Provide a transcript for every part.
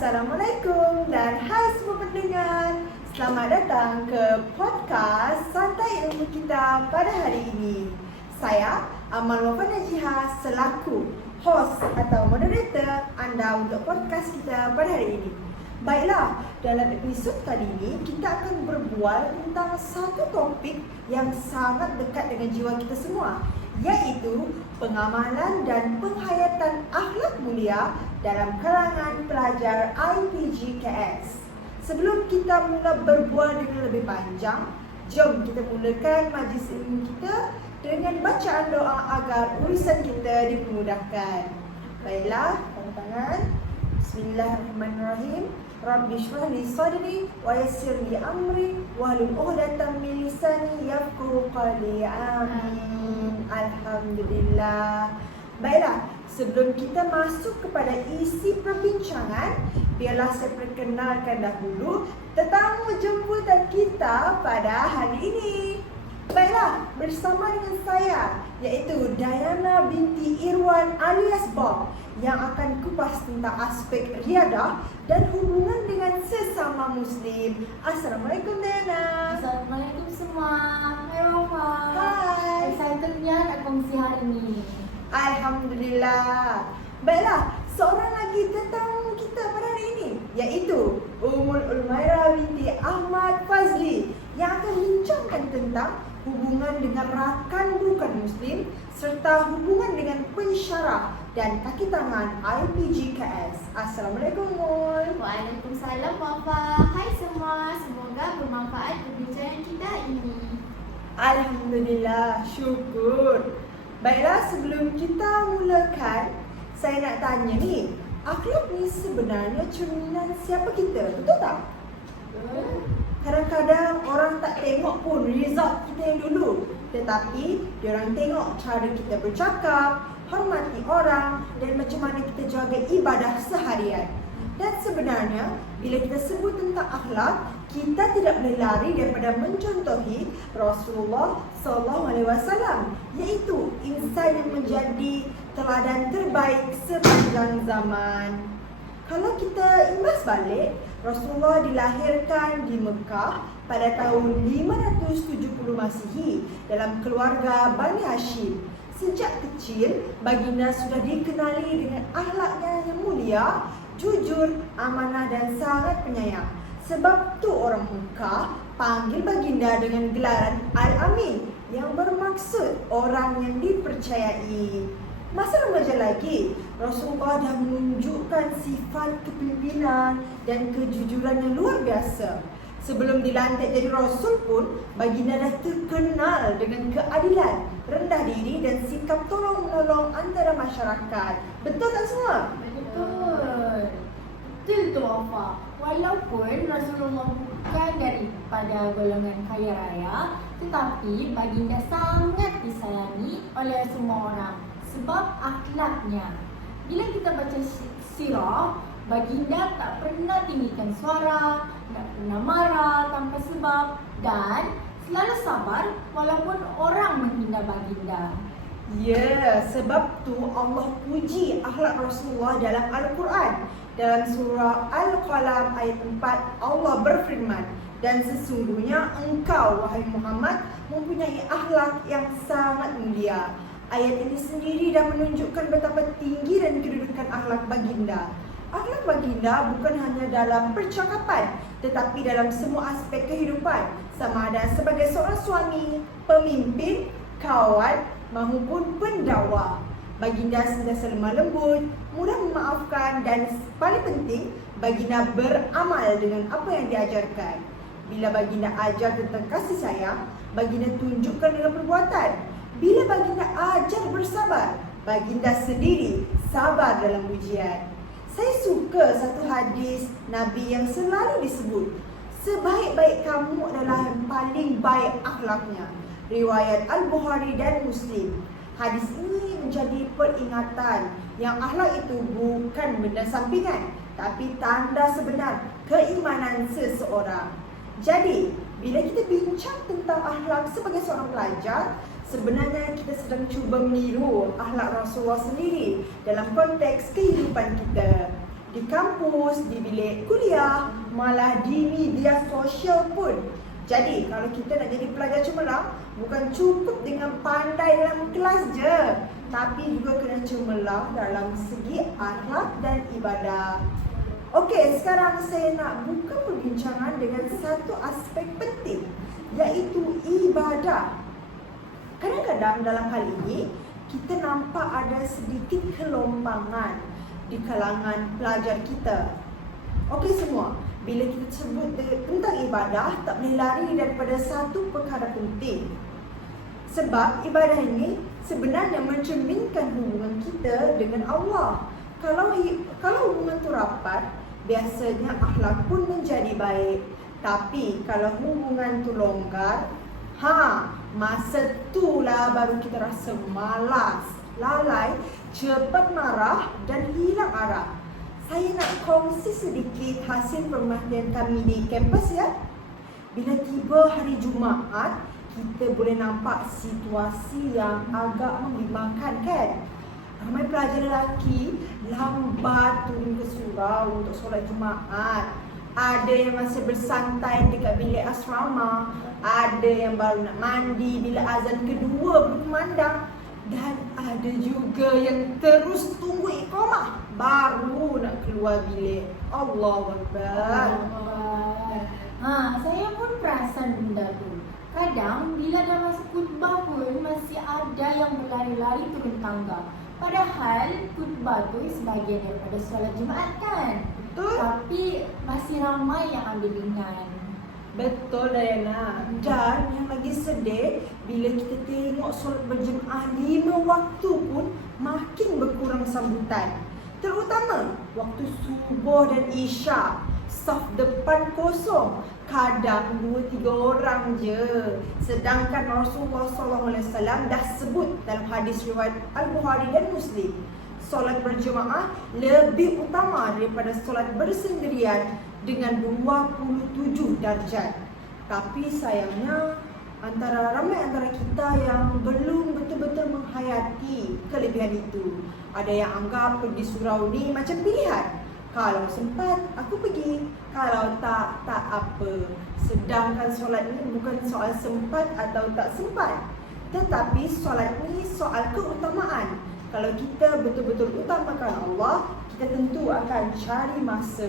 Assalamualaikum dan hai semua pendengar. Selamat datang ke podcast Santai Ilmu kita pada hari ini. Saya Amal Wafan Najihah selaku host atau moderator anda untuk podcast kita pada hari ini. Baiklah, dalam episod kali ini kita akan berbual tentang satu topik yang sangat dekat dengan jiwa kita semua, iaitu pengamalan dan penghayatan akhlak mulia dalam kalangan pelajar IPGKS. Sebelum kita mula berbual dengan lebih panjang, jom kita mulakan majlis ilmu kita dengan bacaan doa agar urusan kita dipermudahkan. Baiklah, tanda tangan. Bismillahirrahmanirrahim. Rabbi shrah li sadri wa yassir li amri wahlul 'uqdatam min lisani yafqahu qawli. Amin. Alhamdulillah. Baiklah, sebelum kita masuk kepada isi perbincangan, biarlah saya perkenalkan dahulu tetamu jemputan kita pada hari ini. Baiklah, bersama dengan saya iaitu Dayana binti Irwan alias Bob yang akan kupas tentang aspek riadah dan hubungan dengan sesama Muslim. Assalamualaikum Dayana. Assalamualaikum semua. Hai Wafa. Hai. Excitednya nak kongsi hari ini. Alhamdulillah. Baiklah, seorang lagi tetamu kita pada hari ini iaitu Ummul Ulmairah binti Ahmad Fazli yang akan bincangkan tentang hubungan dengan rakan bukan Muslim serta hubungan dengan pensyarah dan kaki tangan IPGKS. Assalamualaikum Mul. Waalaikumsalam Wafa. Hai semua. Semoga bermanfaat perbincangan kita ini. Alhamdulillah, syukur. Baiklah, sebelum kita mulakan, saya nak tanya ni, akhlak ni sebenarnya cerminan siapa kita, betul tak? Kadang-kadang orang tak tengok pun result kita yang dulu, tetapi diorang tengok cara kita bercakap, hormati orang dan macam mana kita jaga ibadah seharian. Dan sebenarnya bila kita sebut tentang akhlak, kita tidak boleh lari daripada mencontohi Rasulullah SAW, iaitu insan yang menjadi teladan terbaik sepanjang zaman. Kalau kita imbas balik, Rasulullah dilahirkan di Mekah pada tahun 570 Masihi dalam keluarga Bani Hashim. Sejak kecil, baginda sudah dikenali dengan akhlaknya yang mulia, jujur, amanah dan sangat penyayang. Sebab tu orang Mekah panggil baginda dengan gelaran Al-Amin yang bermaksud orang yang dipercayai. Masa remaja lagi, Rasulullah dah menunjukkan sifat kepimpinan dan kejujuran yang luar biasa. Sebelum dilantik jadi Rasul pun, baginda dah terkenal dengan keadilan, rendah diri dan sikap tolong-menolong antara masyarakat. Betul tak semua? Betul. Betul tu Wafa. Walaupun Rasulullah bukan daripada golongan kaya raya, tetapi baginda sangat disayangi oleh semua orang sebab akhlaknya. Bila kita baca sirah, baginda tak pernah tinggikan suara, tak pernah marah tanpa sebab dan selalu sabar walaupun orang menghina baginda. Ya, sebab tu Allah puji akhlak Rasulullah dalam Al-Quran. Dalam surah Al-Qalam ayat 4, Allah berfirman, dan sesungguhnya engkau wahai Muhammad mempunyai akhlak yang sangat mulia. Ayat ini sendiri dah menunjukkan betapa tinggi dan kedudukan akhlak baginda. Akhlak baginda bukan hanya dalam percakapan, tetapi dalam semua aspek kehidupan, sama ada sebagai seorang suami, pemimpin, kawan maupun pendakwah. Baginda sentiasa lemah lembut, mudah memaafkan dan paling penting, baginda beramal dengan apa yang diajarkan. Bila baginda ajar tentang kasih sayang, baginda tunjukkan dengan perbuatan. Bila baginda ajar bersabar, baginda sendiri sabar dalam ujian. Saya suka satu hadis Nabi yang selalu disebut, sebaik-baik kamu adalah yang paling baik akhlaknya. Riwayat Al-Bukhari dan Muslim. Hadis ini menjadi peringatan yang akhlak itu bukan benda sampingan, tapi tanda sebenar keimanan seseorang. Jadi, bila kita bincang tentang akhlak sebagai seorang pelajar, sebenarnya kita sedang cuba meniru akhlak Rasulullah sendiri dalam konteks kehidupan kita. di kampus, di bilik kuliah, malah di media sosial pun. Jadi kalau kita nak jadi pelajar cemerlang, bukan cukup dengan pandai dalam kelas je, tapi juga kena cemerlang dalam segi akhlak dan ibadah. Okey, sekarang saya nak buka perbincangan dengan satu aspek penting, iaitu ibadah. Kadang-kadang dalam hal ini, kita nampak ada sedikit kelompangan di kalangan pelajar kita. Okey semua, bila kita sebut tentang ibadah, tak boleh lari daripada satu perkara penting. Sebab ibadah ini sebenarnya mencerminkan hubungan kita dengan Allah. Kalau hubungan tu rapat, biasanya akhlak pun menjadi baik. Tapi kalau hubungan tu longgar, masa itulah baru kita rasa malas, lalai, cepat marah dan hilang arah. Saya nak kongsi sedikit hasil perhatian kami di kampus ya. Bila tiba hari Jumaat, kita boleh nampak situasi yang agak membimbangkan kan? Ramai pelajar lelaki lambat turun ke surau untuk solat Jumaat. Ada yang masih bersantai dekat bilik asrama, ada yang baru nak mandi bila azan kedua berkumandang, dan ada juga yang terus tunggu iqamah baru nak keluar bilik. Allahu Akbar. Saya pun perasan benda tu. Kadang bila dah masuk khutbah pun masih ada yang berlari-lari turun tangga. Padahal khutbah tu sebahagian daripada solat Jumaat kan? Betul. Tapi masih ramai yang ambil ringan. Betul Dayana. Dan yang lagi sedih, bila kita tengok solat berjemaah 5 waktu pun makin berkurang sambutan. Terutama waktu subuh dan isyak, saf depan kosong, kadang 2-3 orang je. Sedangkan Rasulullah SAW dah sebut dalam hadis riwayat Al-Bukhari dan Muslim, solat berjemaah lebih utama daripada solat bersendirian dengan 27 darjat. Tapi sayangnya ramai antara kita yang belum betul-betul menghayati kelebihan itu. Ada yang anggap pergi surau ni macam pilihan. Kalau sempat aku pergi, kalau tak apa. Sedangkan solat ni bukan soal sempat atau tak sempat, tetapi solat ni soal keutamaan. Kalau kita betul-betul utamakan Allah, kita tentu akan cari masa.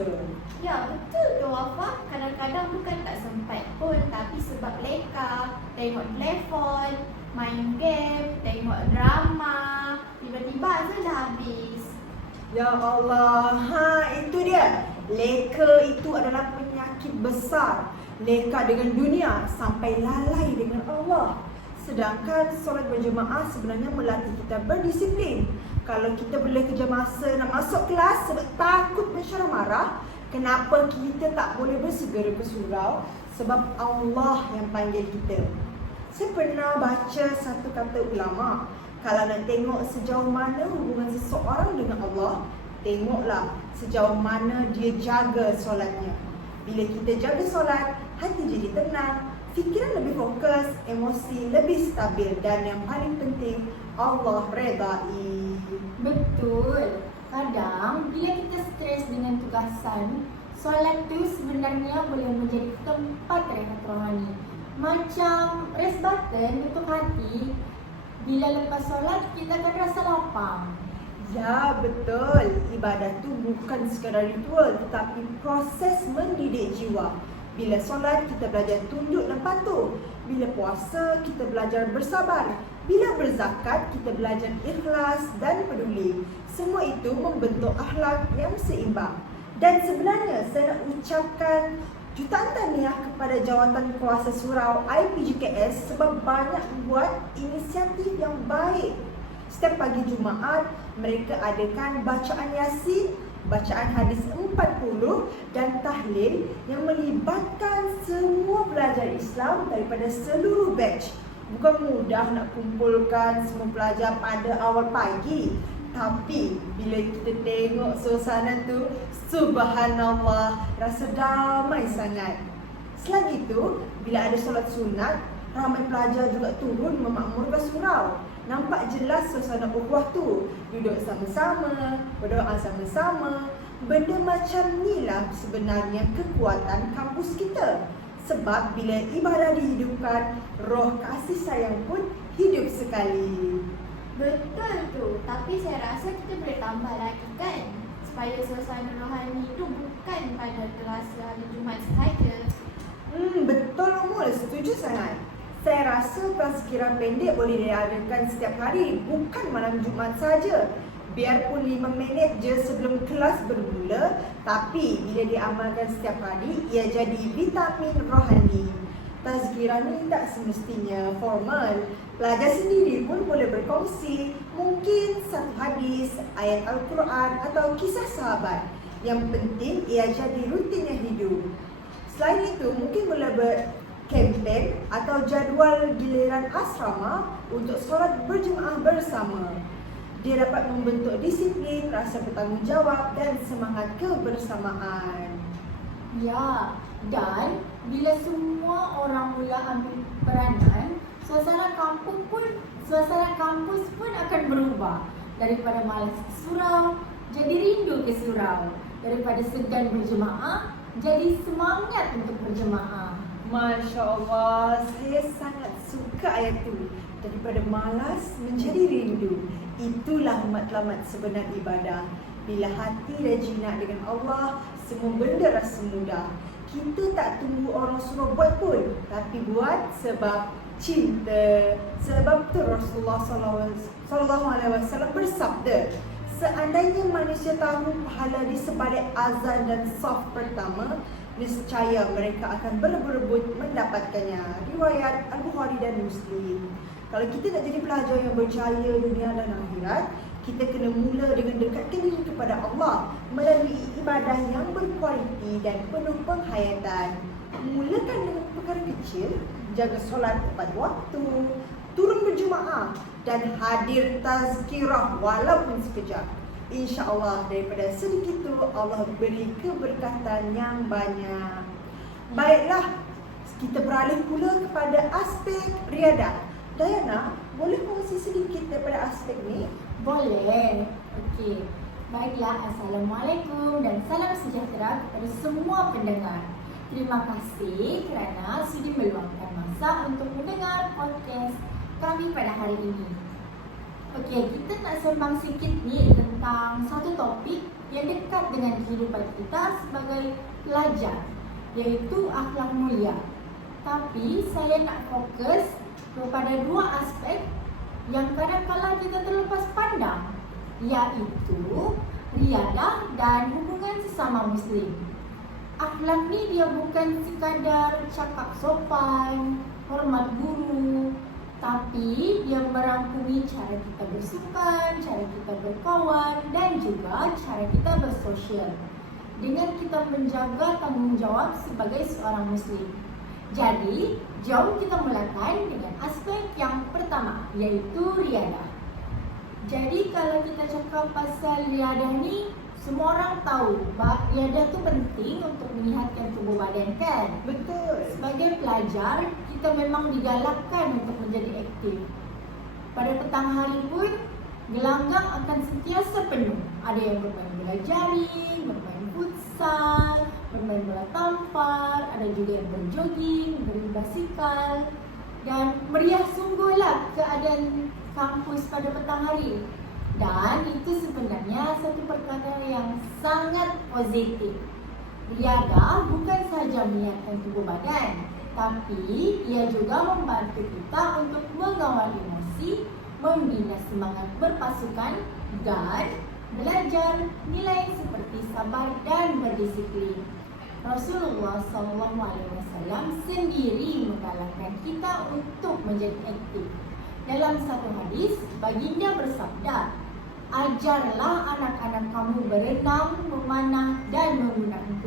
Ya, betul tu Wafa. Kadang-kadang bukan tak sempat pun, tapi sebab leka, tengok telefon, main game, tengok drama, tiba-tiba je dah habis. Ya Allah, itu dia. Leka itu adalah penyakit besar. Leka dengan dunia sampai lalai dengan Allah. Sedangkan solat berjemaah sebenarnya melatih kita berdisiplin. Kalau kita boleh kejar masa nak masuk kelas sebab takut pensyarah marah, kenapa kita tak boleh bersegera ke surau? Sebab Allah yang panggil kita. Saya pernah baca satu kata ulama, kalau nak tengok sejauh mana hubungan seseorang dengan Allah, tengoklah sejauh mana dia jaga solatnya. Bila kita jaga solat, hati jadi tenang, fikiran lebih fokus, emosi lebih stabil, dan yang paling penting, Allah redai. Betul. Kadang bila kita stres dengan tugasan, solat tu sebenarnya boleh menjadi tempat rehat rohani. Macam rest button untuk hati. Bila lepas solat, kita akan rasa lapang. Ya, betul. Ibadah tu bukan sekadar ritual, tetapi proses mendidik jiwa. Bila solat, kita belajar tunduk dan patuh. Bila puasa, kita belajar bersabar. Bila berzakat, kita belajar ikhlas dan peduli. Semua itu membentuk akhlak yang seimbang. Dan sebenarnya saya nak ucapkan jutaan tahniah kepada Jawatan Kuasa Surau IPJKS sebab banyak buat inisiatif yang baik. Setiap pagi Jumaat, mereka adakan bacaan Yasin, bacaan hadis 40 dan tahlil yang melibatkan semua pelajar Islam daripada seluruh batch. Bukan mudah nak kumpulkan semua pelajar pada awal pagi, tapi bila kita tengok suasana tu, subhanallah, rasa damai sangat. Selain itu, bila ada solat sunat, ramai pelajar juga turun memakmurkan surau. Nampak jelas suasana ukhuwah tu. Duduk sama-sama, berdoa sama-sama, Benda macam inilah sebenarnya kekuatan kampus kita. Sebab bila ibadah dihidupkan, roh kasih sayang pun hidup sekali. Betul tu, tapi saya rasa kita boleh tambah lagi kan, supaya suasana rohani itu bukan pada terasa hari Jumaat sahaja. Betul Umul, setuju sangat. Saya rasa tazkirah pendek boleh diadakan setiap hari, bukan malam Jumaat saja. Biarpun 5 minit je sebelum kelas bermula, tapi bila diamalkan setiap hari, ia jadi vitamin rohani. Tazkirah ni tak semestinya formal. Pelajar sendiri pun boleh berkongsi, mungkin satu hadis, ayat Al-Quran atau kisah sahabat. Yang penting ia jadi rutinnya hidup. Selain itu, mungkin boleh berkempen atau jadual giliran asrama untuk solat berjemaah bersama. Dia dapat membentuk disiplin, rasa bertanggungjawab dan semangat kebersamaan. Ya, dan bila semua orang mula ambil peranan, suasana kampus pun akan berubah. Daripada malas ke surau, jadi rindu ke surau. Daripada segan berjemaah, jadi semangat untuk berjemaah. Masya Allah, saya sangat suka ayat tu. Daripada malas menjadi rindu. Itulah matlamat sebenar ibadah. Bila hati rajin dengan Allah, semua benda rasa mudah. Kita tak tunggu orang suruh buat pun, tapi buat sebab cinta. Sebab tu Rasulullah SAW bersabda, seandainya manusia tahu pahala di sebalik azan dan saf pertama, niscaya mereka akan berebut-rebut mendapatkannya. Riwayat Al-Bukhari dan Muslim. Kalau kita nak jadi pelajar yang berjaya dunia dan akhirat, kita kena mula dengan dekatkan diri kepada Allah melalui ibadah yang berkualiti dan penuh penghayatan. Mulakan dengan perkara kecil, jaga solat tepat waktu, turun berjemaah dan hadir tazkirah walaupun sekejap. InsyaAllah daripada sedikit itu Allah beri keberkatan yang banyak. Baiklah, kita beralih pula kepada aspek riadah. Dayana, boleh kongsi sedikit daripada aspek ni? Boleh. Okey. Baiklah, Assalamualaikum dan salam sejahtera kepada semua pendengar. Terima kasih kerana sudi meluangkan masa untuk mendengar podcast kami pada hari ini. Okey, kita nak sembang sikit ni tentang satu topik yang dekat dengan kehidupan kita sebagai pelajar, iaitu akhlak mulia. Tapi saya nak fokus kepada dua aspek yang kadang-kadang kita terlepas pandang, iaitu riadah dan hubungan sesama Muslim. Akhlak ni dia bukan sekadar cakap sopan, hormat guru, tapi dia merangkumi cara kita bersukan, cara kita berkawan dan juga cara kita bersosial dengan kita menjaga tanggungjawab sebagai seorang Muslim. Jadi, jom kita mulakan dengan aspek yang pertama, iaitu riadah. Jadi, kalau kita cakap pasal riadah ni, semua orang tahu bahawa riadah tu penting untuk menyihatkan tubuh badan kan? Betul. Sebagai pelajar, kita memang digalakkan untuk menjadi aktif. Pada petang hari pun, gelanggang akan sentiasa penuh. Ada yang bermain bola jaring, bermain futsal, bermain bola tampar, ada juga yang berjoging, berbasikal. Dan meriah sungguhlah keadaan kampus pada petang hari. Dan itu sebenarnya satu perkara yang sangat positif. Riadah bukan sahaja menyihatkan tubuh badan, tapi ia juga membantu kita untuk mengawal emosi, membina semangat berpasukan dan belajar nilai seperti sabar dan berdisiplin. Rasulullah SAW sendiri menggalakkan kita untuk menjadi aktif. Dalam satu hadis, baginda bersabda, ajarlah anak-anak kamu berenang, memanah dan menggunakan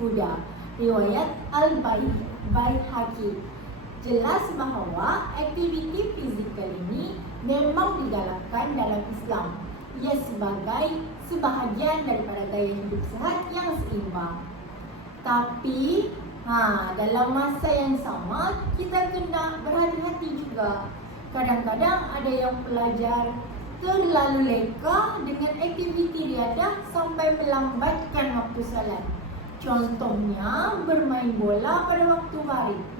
kuda. Riwayat Al-Baihaqi. Jelas bahawa aktiviti fizikal ini memang digalakkan dalam Islam. Ia sebagai sebahagian daripada gaya hidup sihat yang seimbang. Tapi, dalam masa yang sama, kita kena berhati-hati juga. Kadang-kadang ada yang pelajar terlalu leka dengan aktiviti riadah sampai melambatkan waktu salat. Contohnya bermain bola pada waktu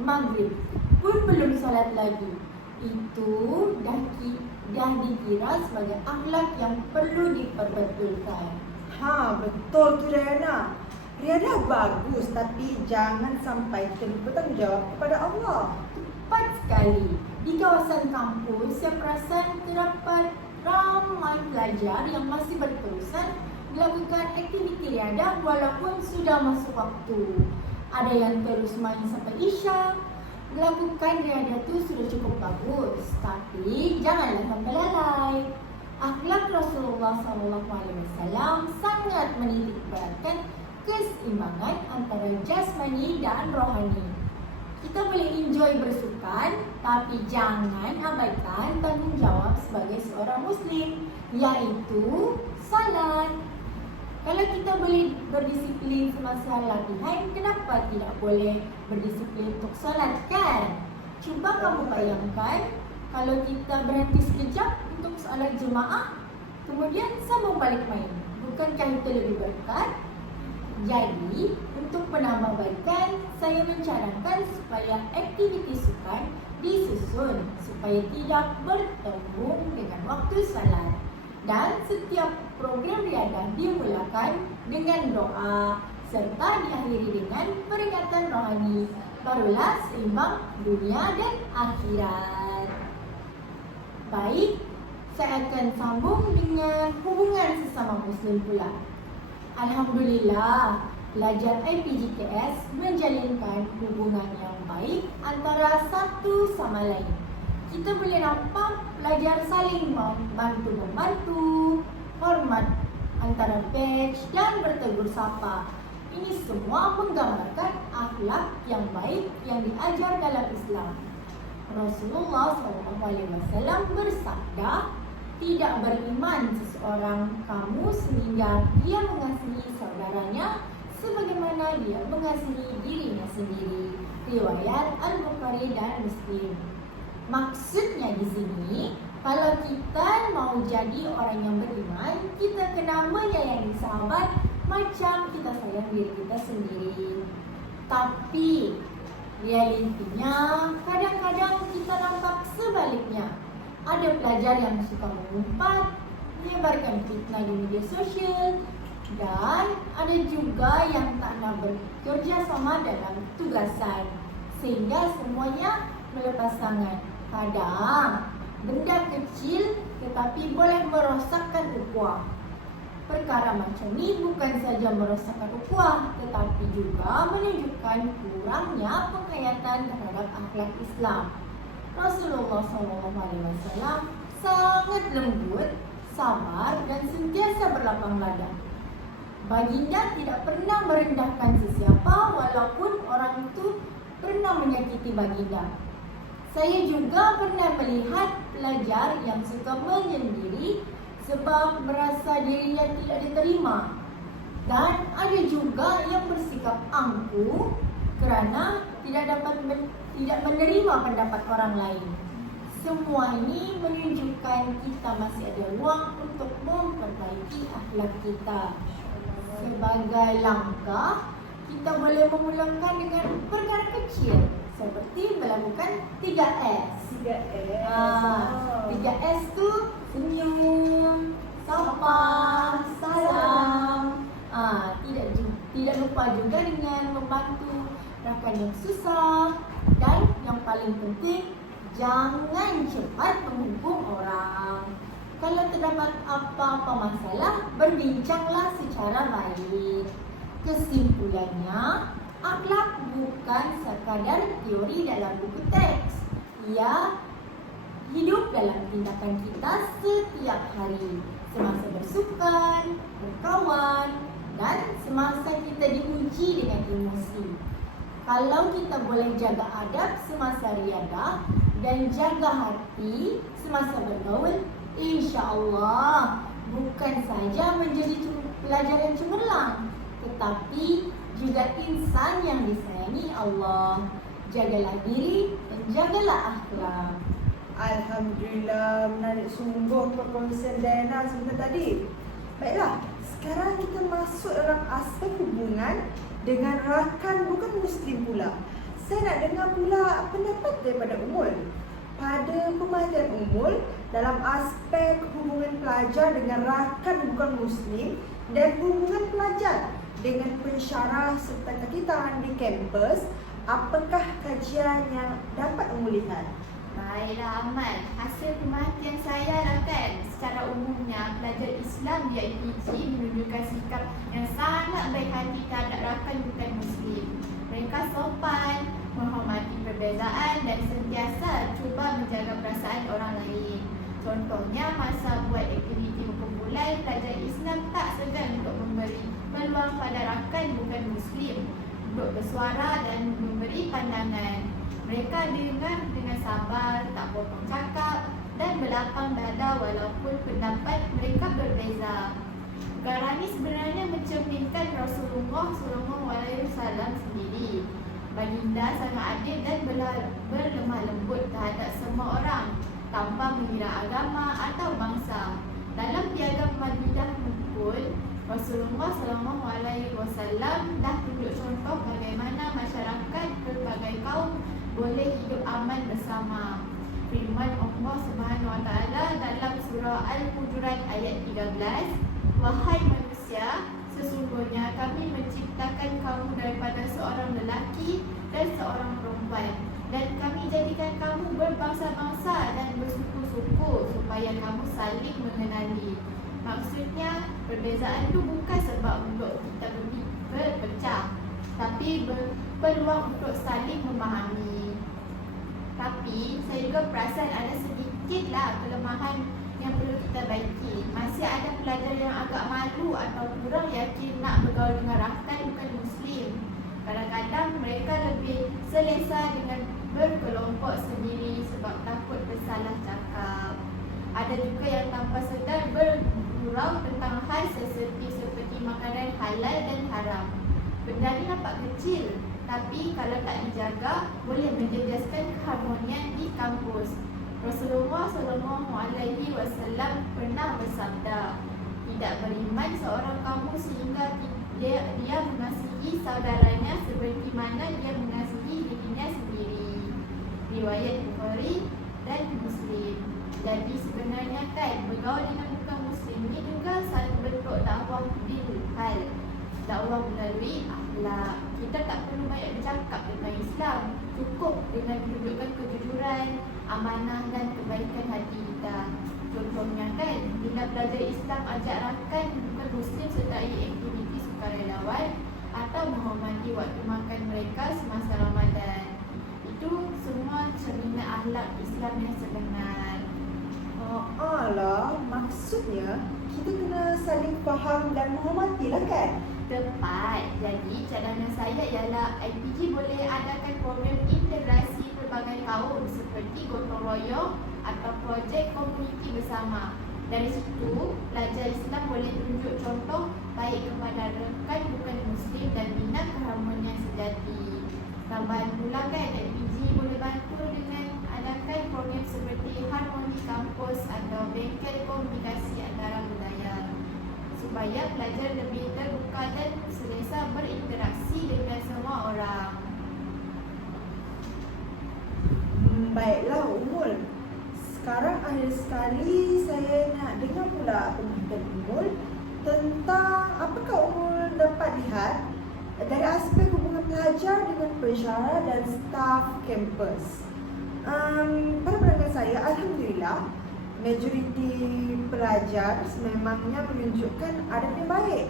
maghrib pun belum salat lagi. Itu dah dikira sebagai akhlak yang perlu diperbetulkan. Betul tu Riana. Riadah bagus tapi jangan sampai terlupa tanggungjawab kepada Allah. Tepat sekali. Di kawasan kampus, saya perasan terdapat ramai pelajar yang masih berterusan melakukan aktiviti riadah walaupun sudah masuk waktu. Ada yang terus main sampai isyak. Melakukan riadah itu sudah cukup bagus, tapi janganlah sampai lalai. Akhlak Rasulullah SAW sangat menitikberatkan keseimbangan antara jasmani dan rohani. Kita boleh enjoy bersukan, tapi jangan abaikan tanggungjawab sebagai seorang Muslim, iaitu salat. Kalau kita boleh berdisiplin semasa latihan, kenapa tidak boleh berdisiplin untuk solat, kan? Cuba kamu bayangkan kalau kita berhenti sekejap untuk solat jemaah, kemudian sambung balik main. Bukankah itu lebih berkat? Jadi, untuk menambahkan, saya mencarankan supaya aktiviti sukan disusun supaya tidak bertemu dengan waktu salat. Dan setiap program riadah dimulakan dengan doa serta diakhiri dengan peringatan rohani. Barulah seimbang dunia dan akhirat. Baik, saya akan sambung dengan hubungan sesama Muslim pula. Alhamdulillah, pelajar IPGTS menjalinkan hubungan yang baik antara satu sama lain. Kita boleh nampak pelajar saling bantu-membantu, hormat antara batch dan bertegur sapa. Ini semua menggambarkan akhlak yang baik yang diajar dalam Islam. Rasulullah SAW bersabda, tidak beriman seseorang kamu sehingga dia mengasihi saudaranya sebagaimana dia mengasihi dirinya sendiri. Riwayat Al-Bukhari dan Muslim. Maksudnya di sini, kalau kita mau jadi orang yang beriman, kita kena menyayangi sahabat macam kita sayang diri kita sendiri. Tapi realitinya kadang-kadang kita nampak sebaliknya. Ada pelajar yang suka mengumpat, menyebarkan fitnah di media sosial, dan ada juga yang tak nak bekerja sama dalam tugasan, sehingga semuanya melepas tangan. Kadang benda kecil tetapi boleh merosakkan ukhuwah. Perkara macam ni bukan saja merosakkan ukhuwah, tetapi juga menunjukkan kurangnya penghayatan terhadap akhlak Islam. Rasulullah SAW sangat lembut, sabar dan sentiasa berlapang dada. Baginda tidak pernah merendahkan sesiapa walaupun orang itu pernah menyakiti baginda. Saya juga pernah melihat pelajar yang suka menyendiri sebab merasa dirinya tidak diterima. Dan ada juga yang bersikap angkuh kerana tidak menerima pendapat orang lain. Semua ini menunjukkan kita masih ada ruang untuk memperbaiki akhlak kita. Sebagai langkah, kita boleh memulakan dengan perkara kecil seperti melakukan 3S. 3S tu senyum, sapa, salam. Tidak lupa juga dengan membantu rakan yang susah, dan yang paling penting, jangan cepat menghukum orang. Kalau terdapat apa-apa masalah, berbincanglah secara baik. Kesimpulannya, akhlak bukan sekadar teori dalam buku teks. Ia hidup dalam tindakan kita setiap hari, semasa bersukan, berkawan, dan semasa kita diuji dengan emosi. Kalau kita boleh jaga adab semasa riadah dan jaga hati semasa bergaul, insya-Allah bukan saja menjadi pelajar yang cemerlang, tetapi juga insan yang disayangi Allah. Jagalah diri dan jagalah akhlak. Alhamdulillah, menarik sungguh perkongsian Diana sebentar tadi. Baiklah, sekarang kita masuk dalam aspek hubungan dengan rakan bukan Muslim pula. Saya nak dengar pula pendapat daripada Umul. Pada pemerhatian Umul, dalam aspek hubungan pelajar dengan rakan bukan Muslim dan hubungan pelajar dengan pensyarah serta kaki tangan di kampus, apakah kajian yang dapat Umul lihat? Baiklah Amal, hasil pemerhatian saya lah kan. Secara umumnya, pelajar Islam di IPG menunjukkan sikap yang sangat baik hati terhadap rakan bukan Muslim. Mereka sopan, menghormati perbezaan dan sentiasa cuba menjaga perasaan orang lain. Contohnya, masa buat aktiviti berkumpulan, pelajar Islam tak segan untuk memberi peluang pada rakan bukan Muslim untuk bersuara dan memberi pandangan. Mereka dengar dengan sabar, tak potong cakap dan berlapang dada walaupun pendapat mereka berbeza. Perkara ini sebenarnya mencerminkan Rasulullah SAW sendiri. Baginda sangat adil dan berlemah lembut terhadap semua orang tanpa mengira agama atau bangsa. Dalam piagam Madinah pun, Rasulullah SAW dah tunjuk contoh bagaimana masyarakat berbagai kaum boleh hidup aman bersama. Firman Allah Subhanahu Wa Taala dalam surah Al-Hujurat ayat 13, "Wahai manusia, sesungguhnya kami menciptakan kamu daripada seorang lelaki dan seorang perempuan, dan kami jadikan kamu berbangsa-bangsa dan bersuku-suku supaya kamu saling mengenali." Maksudnya, perbezaan itu bukan sebab untuk kita berpecah, tapi berpeluang untuk saling memahami. Tapi saya juga perasan ada sedikitlah kelemahan yang perlu kita baiki. Masih ada pelajar yang agak malu atau kurang yakin nak bergaul dengan rakan bukan Muslim. Kadang-kadang mereka lebih selesa dengan berkelompok sendiri sebab takut bersalah cakap. Ada juga yang tanpa sedar bergurau tentang hal sensitif seperti makanan halal dan haram. Benda ni nampak kecil, tapi kalau tak dijaga, boleh menjejaskan keharmonian di kampus. Rasulullah SAW pernah bersabda, "Tidak beriman seorang kamu sehingga dia mengasihi saudaranya seperti mana dia mengasihi dirinya sendiri." Riwayat Bukhari dan Muslim. Jadi sebenarnya kan, bergaul dengan bukan Muslim ni juga satu bentuk dakwah bil hal. Dakwah melalui akhlak. Kita tak perlu banyak bercakap tentang Islam. Cukup dengan menunjukkan kejujuran, amanah dan kebaikan hati kita. Contohnya kan, bila belajar Islam ajak rakan bukan Muslim sertai aktiviti sukarelawan atau menghormati waktu makan mereka semasa Ramadan. Itu semua cerminan akhlak Islam yang sebenar. Alah, maksudnya kita kena saling faham dan menghormati lah kan? Tepat. Jadi cadangan saya ialah IPG boleh adakan program integrasi pelbagai kaum seperti gotong royong atau projek komuniti bersama. Dari situ, pelajar Islam boleh tunjuk contoh baik kepada rekan bukan Muslim dan bina keharmonian sejati. Tambahan pula kan, IPG boleh bantu dengan adakan program seperti harmoni kampus atau bengkel komunikasi antara budaya, supaya pelajar lebih terbuka dan selesa berinteraksi dengan semua orang. Baiklah Umul. Sekarang akhir sekali saya nak dengar pula pemahaman Umul tentang apakah Umul dapat lihat dari aspek hubungan pelajar dengan pensyarah dan staf kampus. Pada pandangan saya, Alhamdulillah, majoriti pelajar sememangnya menunjukkan adab yang baik.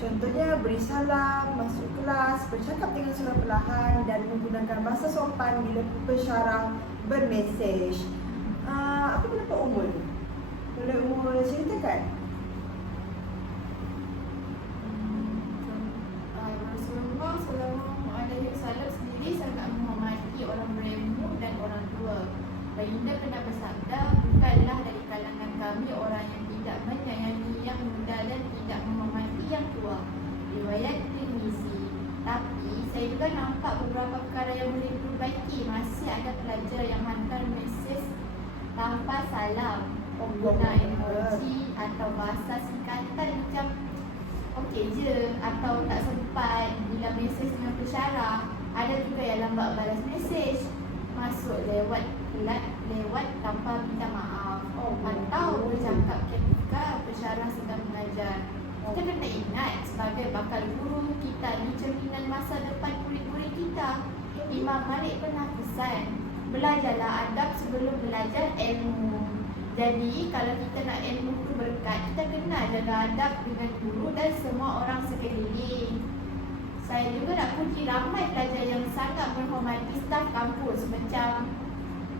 Contohnya beri salam, masuk kelas, bercakap dengan suara perlahan dan menggunakan bahasa sopan bila pensyarah bermesej. Apa pendapat Umul? Boleh Umul ceritakan? Rasulullah SAW sendiri sangat menghormati orang berilmu dan orang tua. Baginda pernah bersabda, "Bukanlah dari kalangan kami orang yang tidak menyayangi yang muda dan tidak menghormati yang tua." Riwayat Tirmizi. Tapi saya juga nampak beberapa perkara yang boleh diperbaiki. Masih ada pelajar yang hantar mesej tanpa salam. Guna emoji atau bahasa singkatan macam okey je atau tak sempat bila mesej dengan pensyarah. Ada juga yang lambat balas mesej, masuk lewat tanpa minta maaf, atau bercakap ketika pensyarah sedang mengajar. Kita kena ingat sebagai bakal guru, kita ni cerminan masa depan murid-murid kita. Imam Malik pernah pesan, belajarlah adab sebelum belajar ilmu. Jadi kalau kita nak ilmu tu berkat, kita kena jaga adab dengan guru dan semua orang sekeliling. Saya juga nak puji ramai pelajar yang sangat menghormati staf kampus macam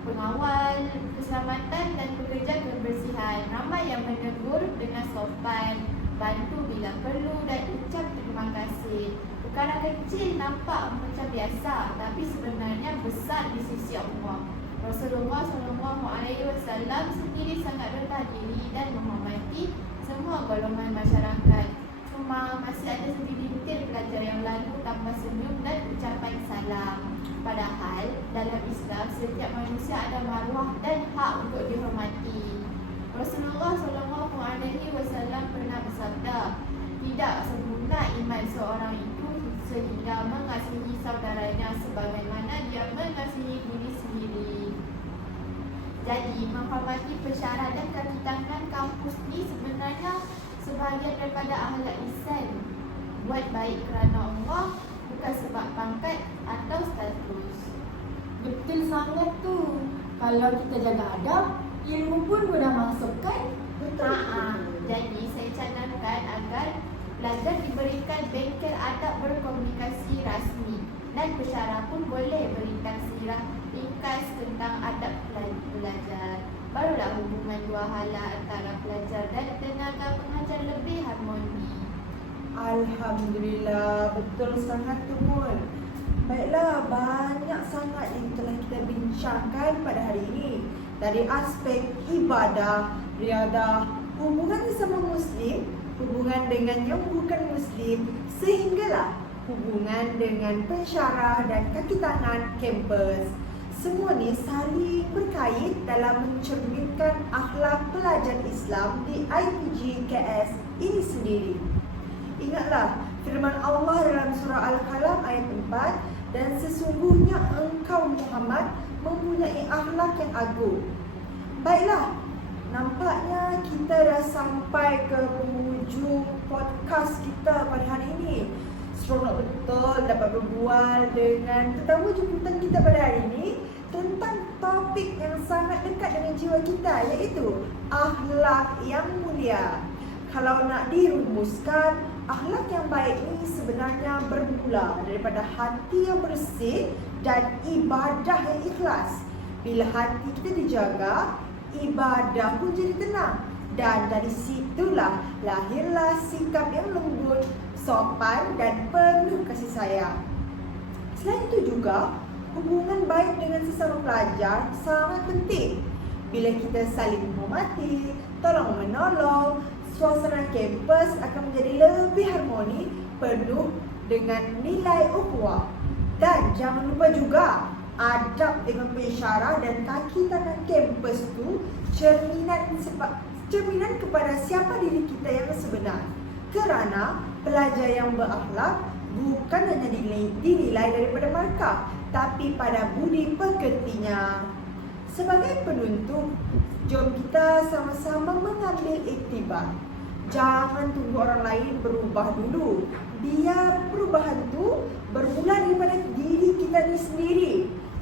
pengawal, keselamatan dan pekerja kebersihan. Ramai yang menegur dengan sopan, bantu bila perlu dan ucap terima kasih. Perkara kecil nampak macam biasa tapi sebenarnya besar di sisi Allah. Rasulullah SAW sendiri sangat rendah diri dan menghormati semua golongan masyarakat. Cuma masih ada segelintir pelajar yang lalu tanpa senyum dan ucapan salam. Padahal dalam Islam setiap manusia ada maruah dan hak untuk dihormati. Rasulullah SAW pernah bersabda, tidak sempurna iman seorang itu sehingga mengasihi saudaranya sebagaimana dia mengasihi diri sendiri. Jadi menghormati pensyarah dan kaki tangan kampus ni sebenarnya sebahagian daripada akhlak ihsan. Buat baik kerana Allah, bukan sebab pangkat atau status. Betul sangat tu. Kalau kita jaga adab, ilmu pun mudah masuk kan? Jadi saya cadangkan agar pelajar diberikan bengkel adab berkomunikasi rasmi dan pensyarah pun boleh beri tafsirah ringkas tentang adab belajar. Barulah hubungan dua hala antara pelajar dan tenaga pengajar lebih harmoni. Alhamdulillah, betul sangat tu Mun. Baiklah, banyak sangat yang telah kita bincangkan pada hari ini. Dari aspek ibadah, riadah, hubungan sesama Muslim, hubungan dengan yang bukan Muslim, sehinggalah hubungan dengan pensyarah dan kaki tangan kampus. Semua ni saling berkait dalam mencerminkan akhlak pelajar Islam di IPG KS ini sendiri. Ingatlah firman Allah dalam surah Al-Qalam ayat 4, dan sesungguhnya engkau Muhammad mempunyai akhlak yang agung. Baiklah, nampaknya kita dah sampai ke penghujung podcast kita pada hari ini. Seronok betul dapat berbual dengan tetamu jemputan kita pada hari ini tentang topik yang sangat dekat dengan jiwa kita, iaitu akhlak yang mulia. Kalau nak dirumuskan, akhlak yang baik ini sebenarnya bermula daripada hati yang bersih dan ibadah yang ikhlas. Bila hati kita dijaga, ibadah pun jadi tenang. Dan dari situlah lahirlah sikap yang lembut, sopan dan penuh kasih sayang. Selain itu juga, hubungan baik dengan sesama pelajar sangat penting. Bila kita saling menghormati, tolong menolong, suasana kampus akan menjadi lebih harmoni, penuh dengan nilai ukhuwah. Dan jangan lupa juga, adab dengan pensyarah dan kaki tangan kampus tu cerminan kepada siapa diri kita yang sebenar. Kerana pelajar yang berakhlak bukan hanya dinilai daripada markah, tapi pada budi pekertinya. Sebagai penuntut, jom kita sama-sama mengambil iktibar. Jangan tunggu orang lain berubah dulu. Biar perubahan tu bermula daripada diri kita ni sendiri.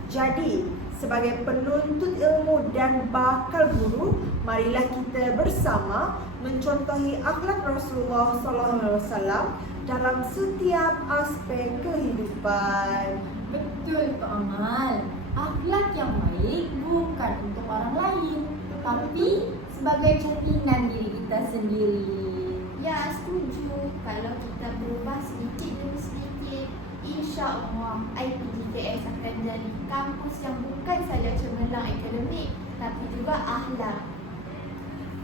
Jadi, sebagai penuntut ilmu dan bakal guru, marilah kita bersama mencontohi akhlak Rasulullah SAW dalam setiap aspek kehidupan. Betul Pak Amal. Akhlak yang baik bukan untuk orang lain, tapi sebagai cerminan diri kita sendiri. Ya, setuju. Kalau kita berubah sedikit demi sedikit, insya-Allah IPGKS akan jadi kampus yang bukan sahaja cemerlang akademik, tapi juga akhlak.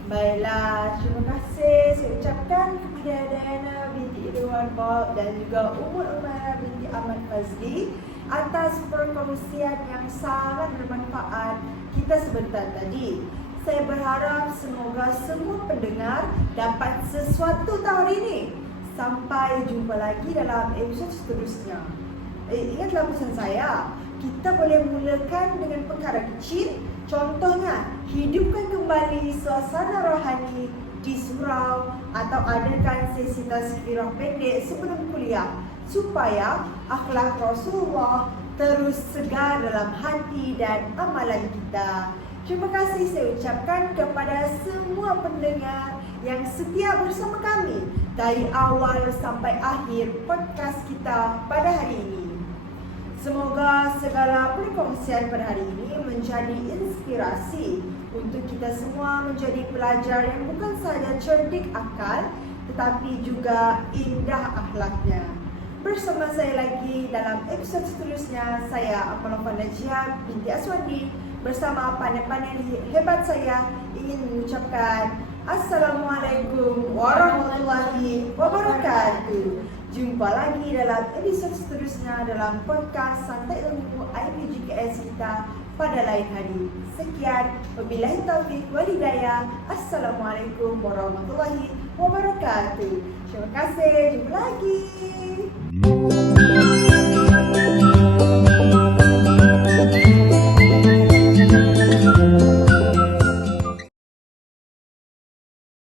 Baiklah, terima kasih saya ucapkan kepada Diana binti Irwan Bob dan juga Ummul Umairah binti Ahmad Fazli atas perkongsian yang sangat bermanfaat kita sebentar tadi. Saya berharap semoga semua pendengar dapat sesuatu tahun ini. Sampai jumpa lagi dalam episod seterusnya. Ingatlah pesan saya, kita boleh mulakan dengan perkara kecil. Contohnya, hidupkan kembali suasana rohani di surau atau adakan sesi tazkirah pendek sebelum kuliah supaya akhlak Rasulullah terus segar dalam hati dan amalan kita. Terima kasih saya ucapkan kepada semua pendengar yang setia bersama kami dari awal sampai akhir podcast kita pada hari ini. Semoga segala perkongsian pada hari ini menjadi inspirasi untuk kita semua menjadi pelajar yang bukan sahaja cerdik akal tetapi juga indah akhlaknya. Bersama saya lagi dalam episod seterusnya, saya Amalafan Najiyah binti Aswandi bersama panel-panel hebat saya ingin mengucapkan Assalamualaikum warahmatullahi wabarakatuh. Jumpa lagi dalam episod seterusnya dalam podcast Santai Ilmu IPGKS kita pada lain hari. Sekian, wabillahi taufiq wal hidayah. Assalamualaikum warahmatullahi wabarakatuh. Terima kasih, jumpa lagi.